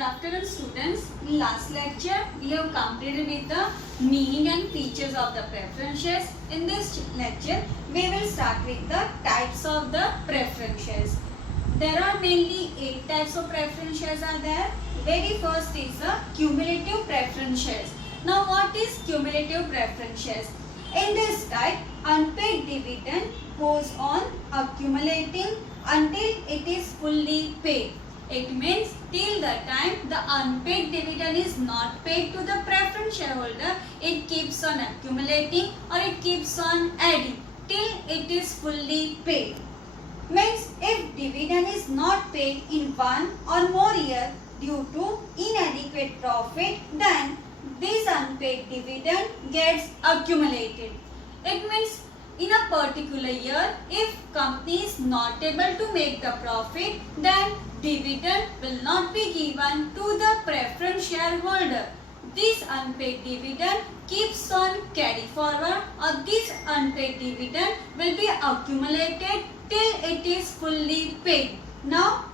afternoon, students. In last lecture, we have completed with the meaning and features of the preference shares. In this lecture, we will start with the types of the preference shares. There are mainly 8 types of preference shares are there. Very first is the cumulative preference shares. Now, what is cumulative preference shares? In this type, unpaid dividend goes on accumulating until it is fully paid. It means till the time the unpaid dividend is not paid to the preference shareholder, it keeps on accumulating or it keeps on adding till it is fully paid. Means if dividend is not paid in one or more year due to inadequate profit, then this unpaid dividend gets accumulated. It means in a particular year, if company is not able to make the profit, then dividend will not be given to the preference shareholder. This unpaid dividend keeps on carry forward, or this unpaid dividend will be accumulated till it is fully paid. Now,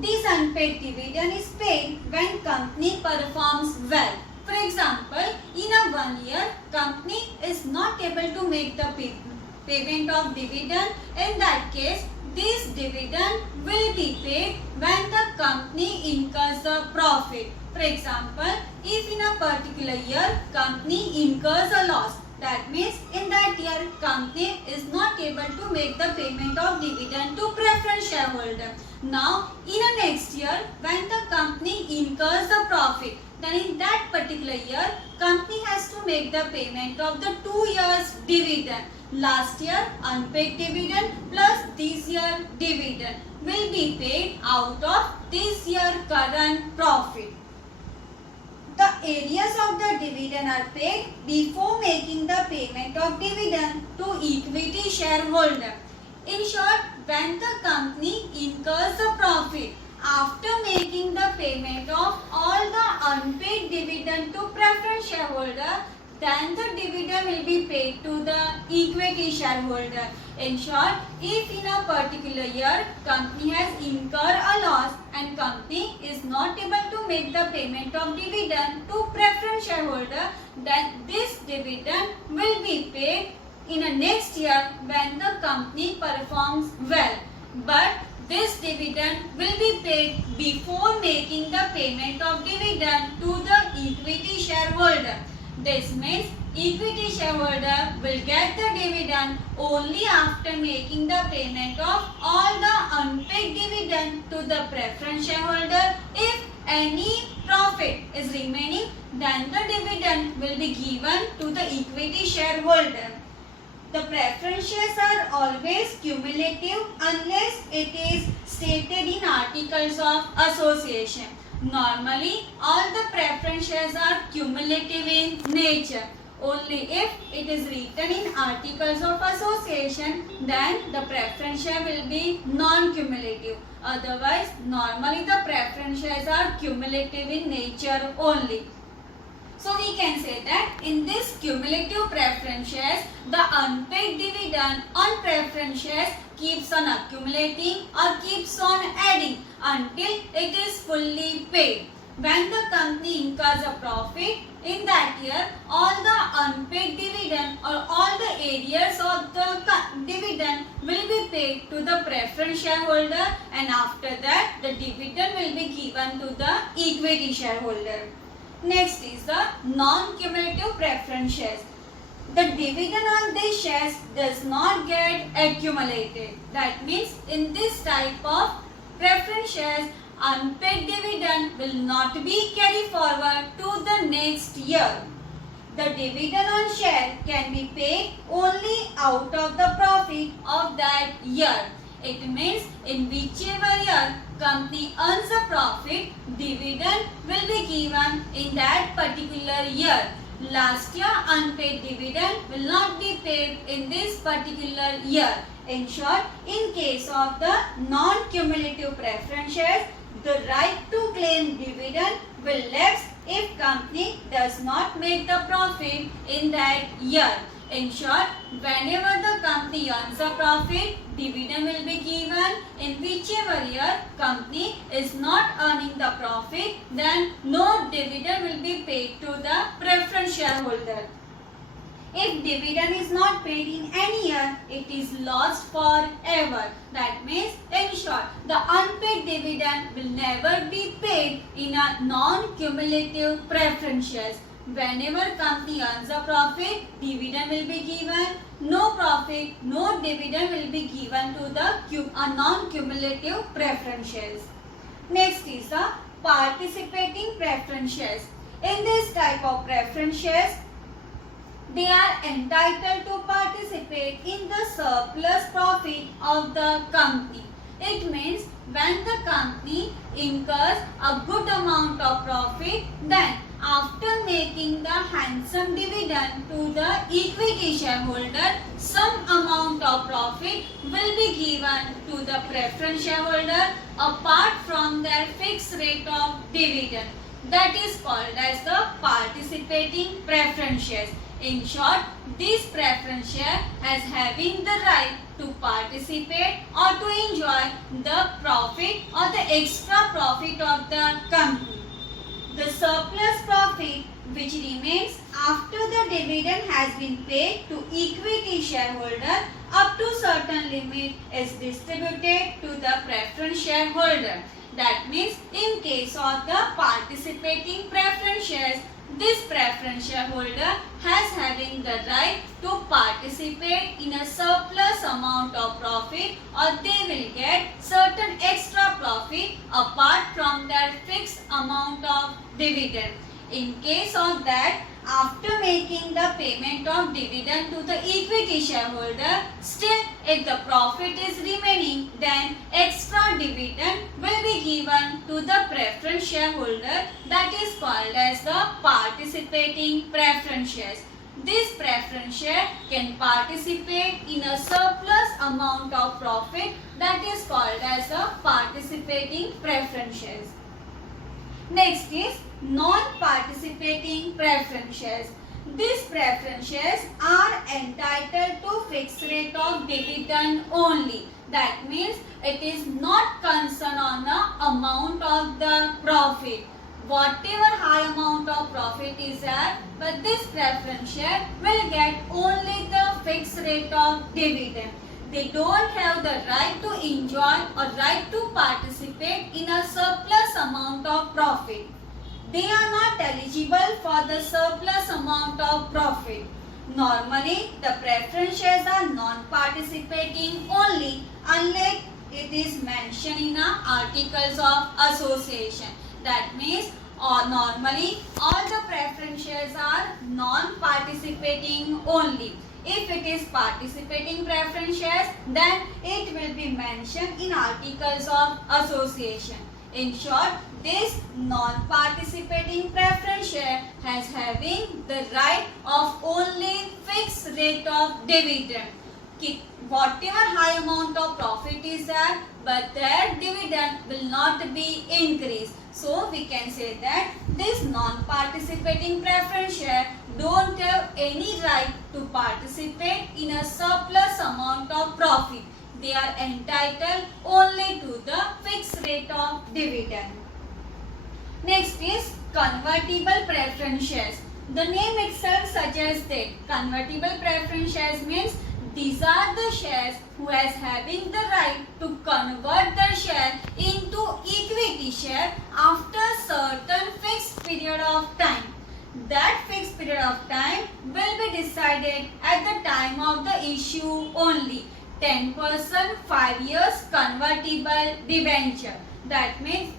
this unpaid dividend is paid when company performs well. For example, in a 1 year, company is not able to make the payment of dividend. In that case, this dividend will be paid when the company incurs the profit. For example, if in a particular year, company incurs a loss, that means in that year, company is not able to make the payment of dividend to preference shareholder. Now, in the next year, when the company incurs the profit, then in that particular year, company has to make the payment of the 2 years dividend. Last year unpaid dividend plus this year dividend will be paid out of this year current profit. The areas of the dividend are paid before making the payment of dividend to equity shareholder. In short, when the company incurs the profit after making the payment of all the unpaid dividend to preference shareholder, then the dividend will be paid to the equity shareholder. In short, if in a particular year company has incurred a loss and company is not able to make the payment of dividend to preference shareholder, then this dividend will be paid in a next year when the company performs well. But this dividend will be paid before making the payment of dividend to the equity shareholder. This means equity shareholder will get the dividend only after making the payment of all the unpaid dividend to the preference shareholder. If any profit is remaining, then the dividend will be given to the equity shareholder. The preference shares are always cumulative unless it is stated in articles of association. Normally, all the preference shares are cumulative in nature. Only if it is written in articles of association, then the preference share will be non-cumulative. Otherwise, normally the preference shares are cumulative in nature only. So we can say that in this cumulative preference shares, the unpaid dividend on preference shares keeps on accumulating or keeps on adding until it is fully paid. When the company incurs a profit, in that year, all the unpaid dividend or all the areas of the dividend will be paid to the preference shareholder, and after that the dividend will be given to the equity shareholder. Next is the non-cumulative preference shares. The dividend on these shares does not get accumulated. That means in this type of preference shares, unpaid dividend will not be carried forward to the next year. The dividend on share can be paid only out of the profit of that year. It means in whichever year company earns a profit, dividend will be given in that particular year. Last year unpaid dividend will not be paid in this particular year. In short, in case of the non-cumulative preference shares, the right to claim dividend will lapse if company does not make the profit in that year. In short, whenever the company earns a profit, dividend will be given. In whichever year company is not earning the profit, then no dividend will be paid to the preference shareholder. If dividend is not paid in any year, it is lost forever. That means, in short, the unpaid dividend will never be paid in a non-cumulative preference shares. Whenever company earns a profit, dividend will be given. No profit, no dividend will be given to the non-cumulative preference shares. Next is the participating preference shares. In this type of preference shares, they are entitled to participate in the surplus profit of the company. It means when the company incurs a good amount of profit, then after making the handsome dividend to the equity shareholder, some amount of profit will be given to the preference shareholder apart from their fixed rate of dividend. That is called as the participating preference shares. In short, this preference share as having the right to participate or to enjoy the profit or the extra profit of the company. The surplus profit which remains after the dividend has been paid to equity shareholder up to certain limit is distributed to the preference shareholder. That means in case of the participating preference shares, this preference shareholder has having the right to participate in a surplus amount of profit, or they will get certain extra profit apart from their fixed amount of dividend. In case of that, after making the payment of dividend to the equity shareholder, still if the profit is remaining, then extra dividend will be given to the preference shareholder. That is called as the participating preference shares. This preference share can participate in a surplus amount of profit, that is called as the participating preference shares. Next is non-participating preference shares. These preference shares are entitled to fixed rate of dividend only. That means it is not concerned on the amount of the profit. Whatever high amount of profit is there, but this preference share will get only the fixed rate of dividend. They don't have the right to enjoy or right to participate in a surplus amount of profit. They are not eligible for the surplus amount of profit. Normally, the preference shares are non-participating only unless it is mentioned in the articles of association. That means normally all the preference shares are non-participating only. If it is participating preference shares, then it will be mentioned in articles of association. In short, this non-participating preference share has having the right of only fixed rate of dividend. Whatever high amount of profit is there, but their dividend will not be increased. So we can say that this non-participating preference share don't have any right to participate in a surplus amount of profit. They are entitled only to the fixed rate of dividend. Next is convertible preference shares. The name itself suggests that convertible preference shares means these are the shares who is having the right to convert the share into equity share after certain fixed period of time. That fixed period of time will be decided at the time of the issue only. 10% 5 years convertible debenture. That means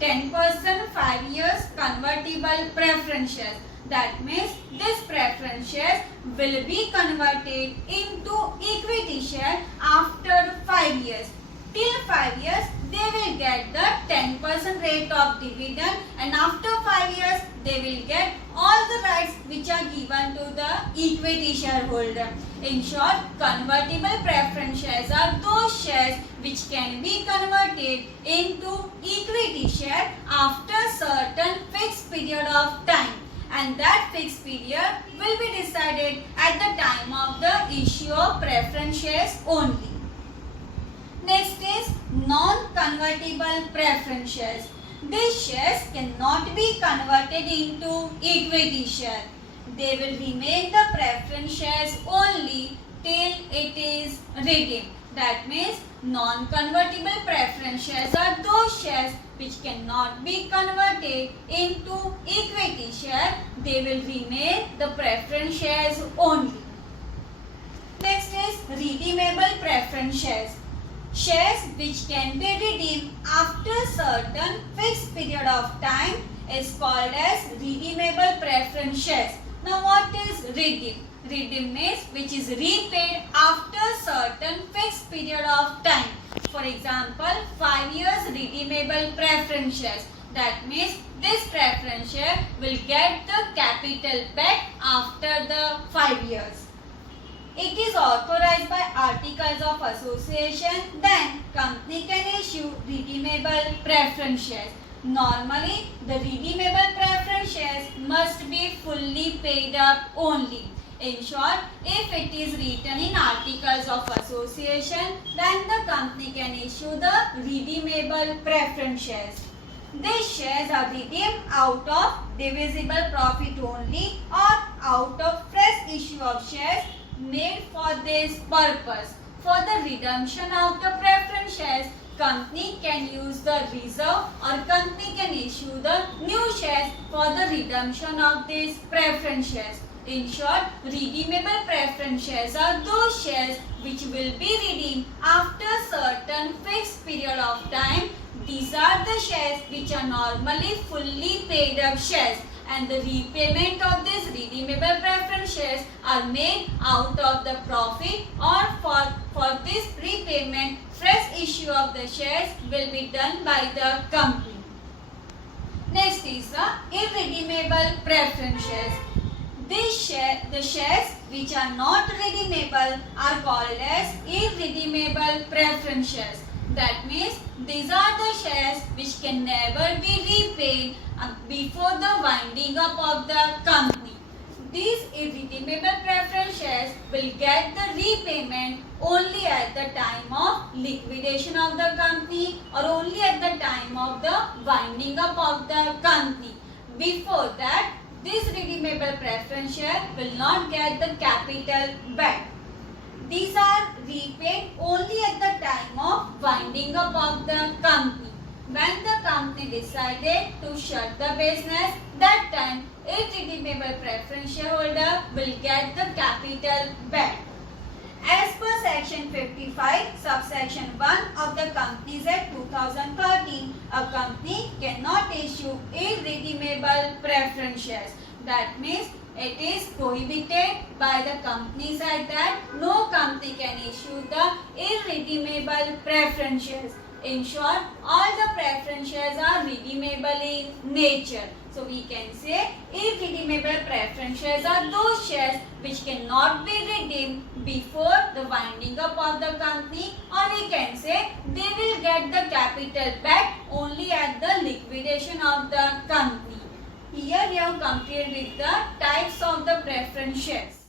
10% 5 years convertible preference shares. That means this preference shares will be converted into equity share after 5 years. Till 5 years, they will get the 10% rate of dividend, and after 5 years, they will get all the rights which are given to the equity shareholder. In short, convertible preference shares are those shares which can be converted into equity share after certain fixed period of time. and that fixed period will be decided at the time of the issue of preference shares only. Next is non-convertible preference shares. These shares cannot be converted into equity share. They will remain the preference shares only till it is redeemed. That means non-convertible preference shares are those shares which cannot be converted into equity share. They will remain the preference shares only. Next is redeemable preference shares. Shares which can be redeemed after certain fixed period of time is called as redeemable preference shares. Now what is redeem? Redeem means which is repaid after certain fixed period of time. For example, 5 years redeemable preference shares. That means this preference share will get the capital back after the 5 years. It is authorized by articles of association, then company can issue redeemable preference shares. Normally, the redeemable preference shares must be fully paid up only. In short, if it is written in articles of association, then the company can issue the redeemable preference shares. These shares are redeemed out of divisible profit only or out of fresh issue of shares made for this purpose. For the redemption of the preference shares, company can use the reserve or company can issue the new shares for the redemption of these preference shares. In short, redeemable preference shares are those shares which will be redeemed after certain fixed period of time. These are the shares which are normally fully paid up shares, and the repayment of these redeemable preference shares are made out of the profit, or for this repayment fresh issue of the shares will be done by the company. Next is the irredeemable preference shares. The shares which are not redeemable are called as irredeemable preference shares. That means these are the shares which can never be repaid before the winding up of the company. These irredeemable preference shares will get the repayment only at the time of liquidation of the company or only at the time of the winding up of the company. Before that, this redeemable preference share will not get the capital back. These are repaid only at the time of winding up of the company. When the company decided to shut the business, that time irredeemable preference shareholder will get the capital back. As per section 55, subsection 1 of the Companies Act 2013, a company cannot issue irredeemable preference shares. That means it is prohibited by the Companies Act that no company can issue the irredeemable preference shares. In short, all the preference shares are redeemable in nature. So we can say irredeemable preference shares are those shares which cannot be redeemed before the winding up of the company, or we can say they will get the capital back only at the liquidation of the company. Here we have completed with the types of the preference shares.